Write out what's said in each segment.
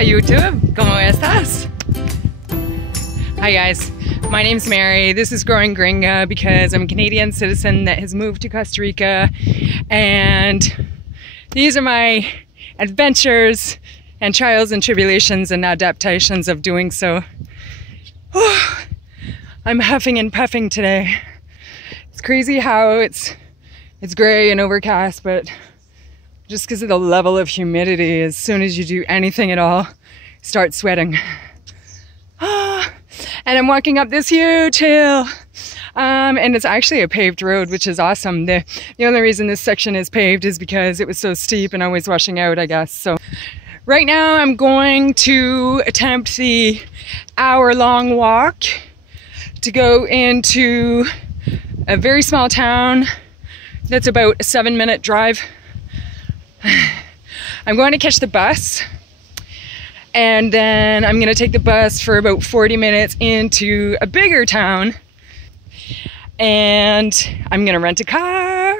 Hola YouTube, ¿cómo estás? Hi guys, my name's Mary. This is Growing Gringa because I'm a Canadian citizen that has moved to Costa Rica, and these are my adventures and trials and tribulations and adaptations of doing so. Oh, I'm huffing and puffing today. It's crazy how it's gray and overcast, but just because of the level of humidity, as soon as you do anything at all, start sweating. And I'm walking up this huge hill, and it's actually a paved road, which is awesome. The only reason this section is paved is because it was so steep and always washing out, I guess. So right now I'm going to attempt the hour-long walk to go into a very small town that's about a 7-minute drive. I'm going to catch the bus, and then I'm going to take the bus for about 40 minutes into a bigger town, and I'm going to rent a car.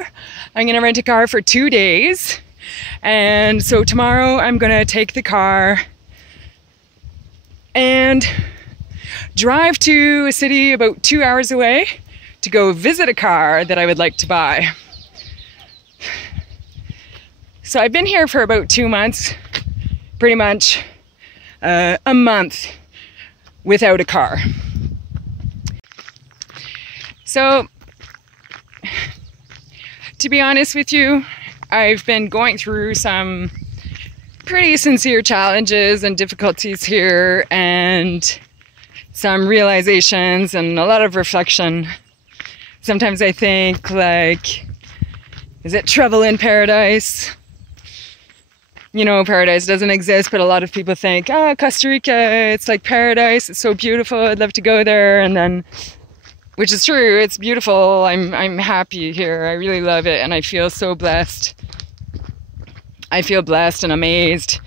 I'm going to rent a car for 2 days, and so tomorrow I'm going to take the car and drive to a city about 2 hours away to go visit a car that I would like to buy. So I've been here for about 2 months, pretty much a month without a car. So, to be honest with you, I've been going through some pretty sincere challenges and difficulties here, and some realizations and a lot of reflection. Sometimes I think, like, is it trouble in paradise? You know, paradise doesn't exist, but a lot of people think, oh, Costa Rica, it's like paradise, it's so beautiful, I'd love to go there. And then, which is true, it's beautiful, I'm happy here, I really love it, and I feel so blessed. I feel blessed and amazed,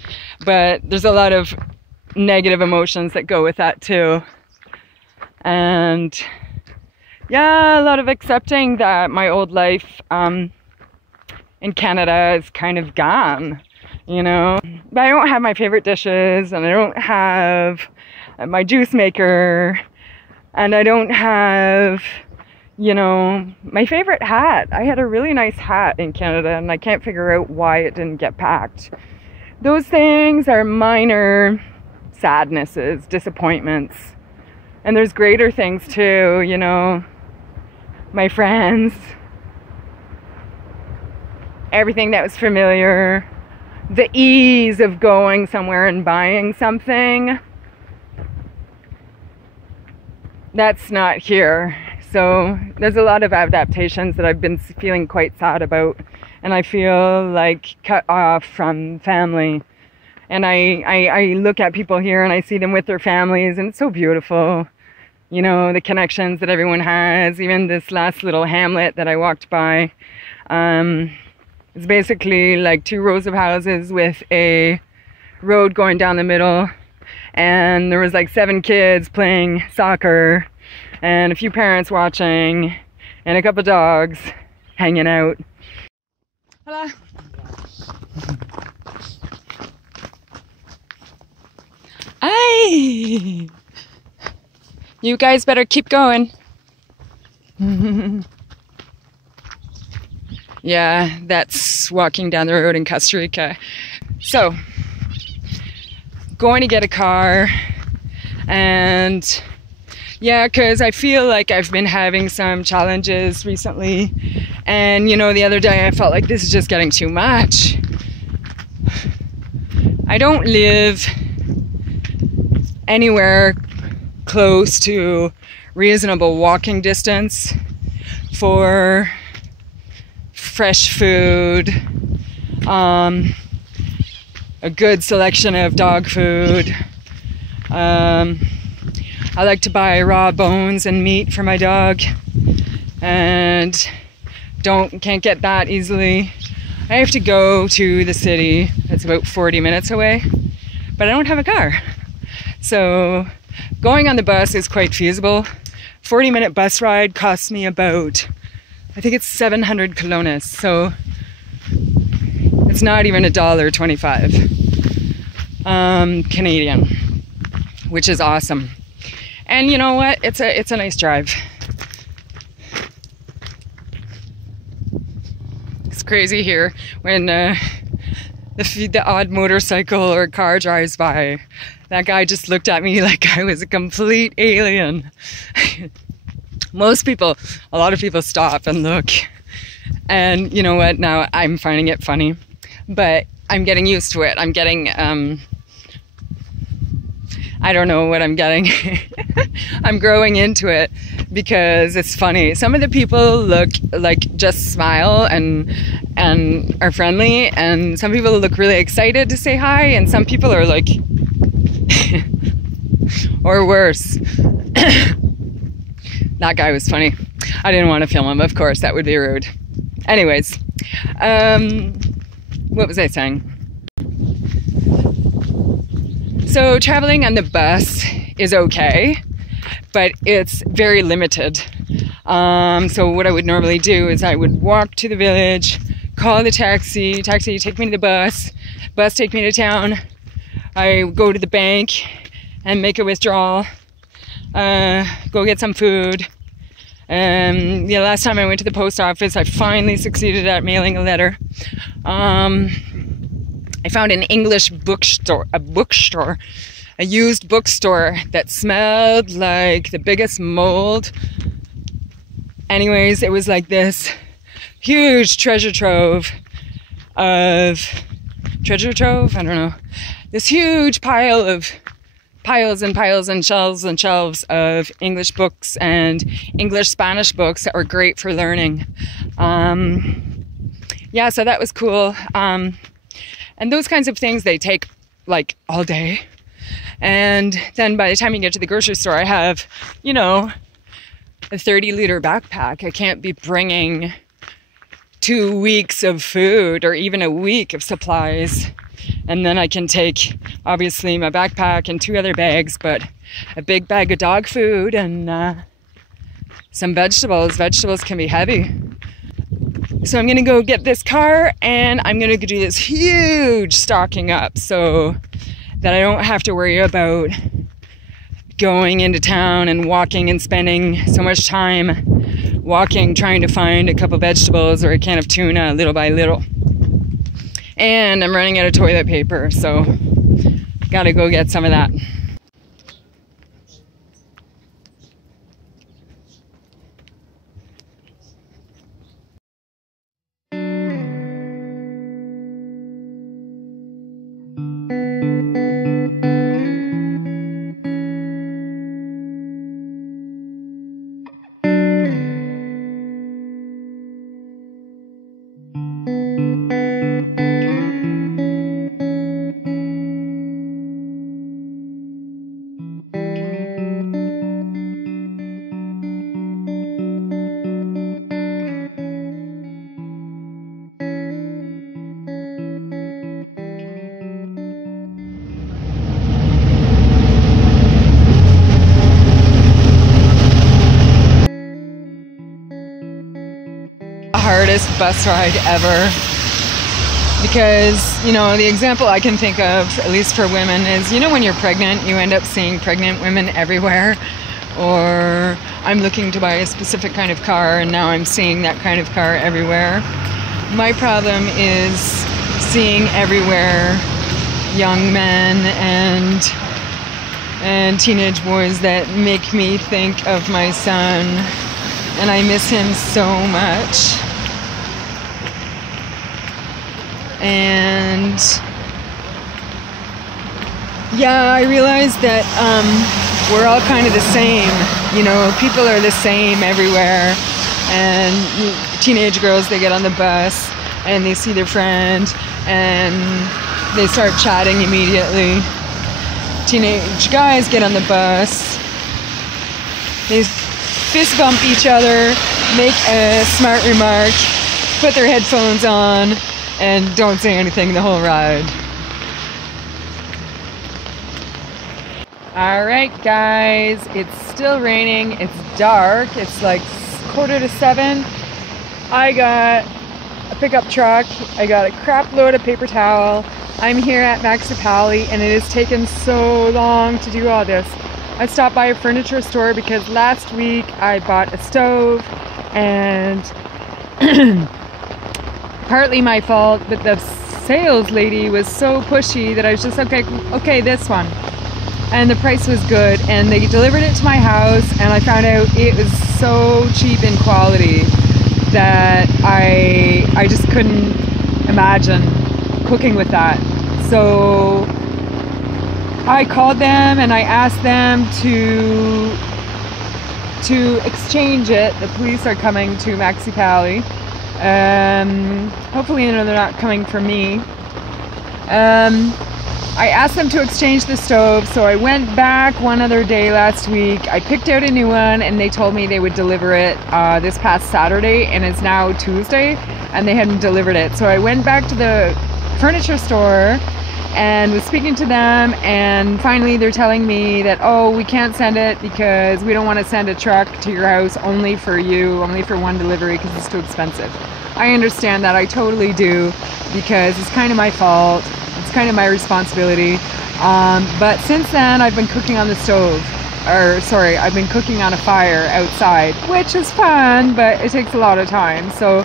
but there's a lot of negative emotions that go with that too. And yeah, a lot of accepting that my old life in Canada is kind of gone. You know, but I don't have my favorite dishes, and I don't have my juice maker, and I don't have, you know, my favorite hat. I had a really nice hat in Canada, and I can't figure out why it didn't get packed. Those things are minor sadnesses, disappointments, and there's greater things too, you know, my friends, everything that was familiar. The ease of going somewhere and buying something, that's not here. So there's a lot of adaptations that I've been feeling quite sad about, and I feel like cut off from family. And I look at people here and I see them with their families, and it's so beautiful. You know, the connections that everyone has. Even this last little hamlet that I walked by, it's basically like 2 rows of houses with a road going down the middle, and there was like 7 kids playing soccer, and a few parents watching, and a couple dogs hanging out. Hola. Ay! You guys better keep going. Yeah, that's walking down the road in Costa Rica. So, going to get a car, and yeah, because I feel like I've been having some challenges recently, and you know, the other day I felt like this is just getting too much. I don't live anywhere close to reasonable walking distance for fresh food, a good selection of dog food. I like to buy raw bones and meat for my dog, and can't get that easily. I have to go to the city. It's about 40 minutes away, but I don't have a car. So going on the bus is quite feasible. 40-minute bus ride costs me about, I think it's 700 colones, so it's not even $1.25. Canadian, which is awesome. And you know what? It's a nice drive. It's crazy here when the odd motorcycle or car drives by. That guy just looked at me like I was a complete alien. A lot of people stop and look. And you know what? Now I'm finding it funny, but I'm getting used to it. I'm getting, I don't know what I'm getting. I'm growing into it because it's funny. Some of the people look like just smile and are friendly, and some people look really excited to say hi, and some people are like, or worse. That guy was funny. I didn't want to film him, of course, that would be rude. Anyways, what was I saying? So traveling on the bus is okay, but it's very limited. So what I would normally do is I would walk to the village, call the taxi take me to the bus take me to town. I would go to the bank and make a withdrawal, go get some food. The last time I went to the post office, I finally succeeded at mailing a letter. I found an English bookstore, a used bookstore that smelled like the biggest mold. Anyways, it was like this huge treasure trove? I don't know. This huge piles and piles and shelves of English books and English Spanish books that were great for learning. Yeah, so that was cool. And those kinds of things, they take like all day. And then by the time you get to the grocery store, I have, you know, a 30-liter backpack. I can't be bringing 2 weeks of food or even a week of supplies. And then I can take, obviously, my backpack and 2 other bags, but a big bag of dog food and some vegetables. Vegetables can be heavy. So I'm going to go get this car and I'm going to do this huge stocking up so that I don't have to worry about going into town and walking and spending so much time walking trying to find a couple vegetables or a can of tuna little by little. And I'm running out of toilet paper, so gotta go get some of that. Hardest bus ride ever, because you know, the example I can think of, at least for women, is, you know, when you're pregnant you end up seeing pregnant women everywhere, or I'm looking to buy a specific kind of car and now I'm seeing that kind of car everywhere. My problem is seeing everywhere young men and teenage boys that make me think of my son, and I miss him so much. And yeah, I realized that we're all kind of the same. You know, people are the same everywhere. And teenage girls, they get on the bus and they see their friend and they start chatting immediately. Teenage guys get on the bus, they fist bump each other, make a smart remark, put their headphones on, and don't say anything the whole ride. Alright guys, it's still raining, it's dark, it's like 6:45. I got a pickup truck, I got a crap load of paper towel, I'm here at Maxipali and it has taken so long to do all this. I stopped by a furniture store because last week I bought a stove, and partly my fault, but the sales lady was so pushy that I was just okay, this one. And the price was good, and they delivered it to my house, and I found out it was so cheap in quality that I just couldn't imagine cooking with that. So I called them and I asked them to exchange it. The police are coming to Maxipali. Hopefully they're not coming for me. I asked them to exchange the stove, so I went back one other day last week. I picked out a new one and they told me they would deliver it this past Saturday, and it's now Tuesday and they hadn't delivered it. So I went back to the furniture store and was speaking to them, and finally they're telling me that, oh, we can't send it because we don't want to send a truck to your house only for one delivery because it's too expensive. I understand that, I totally do, because it's kind of my fault, it's kind of my responsibility. But since then I've been cooking on the stove, I've been cooking on a fire outside, which is fun, but it takes a lot of time. So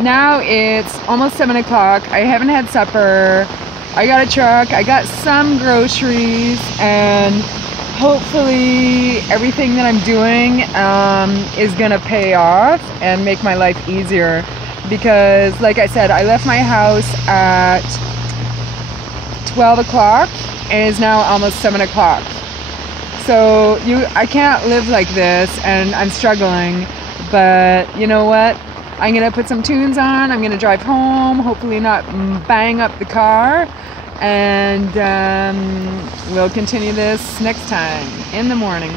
now it's almost 7 o'clock, I haven't had supper, I got a truck, I got some groceries, and hopefully everything that I'm doing is gonna pay off and make my life easier. Because like I said, I left my house at 12 o'clock and it's now almost 7 o'clock. So I can't live like this, and I'm struggling, but you know what? I'm gonna put some tunes on, I'm gonna drive home, hopefully not bang up the car, and we'll continue this next time in the morning.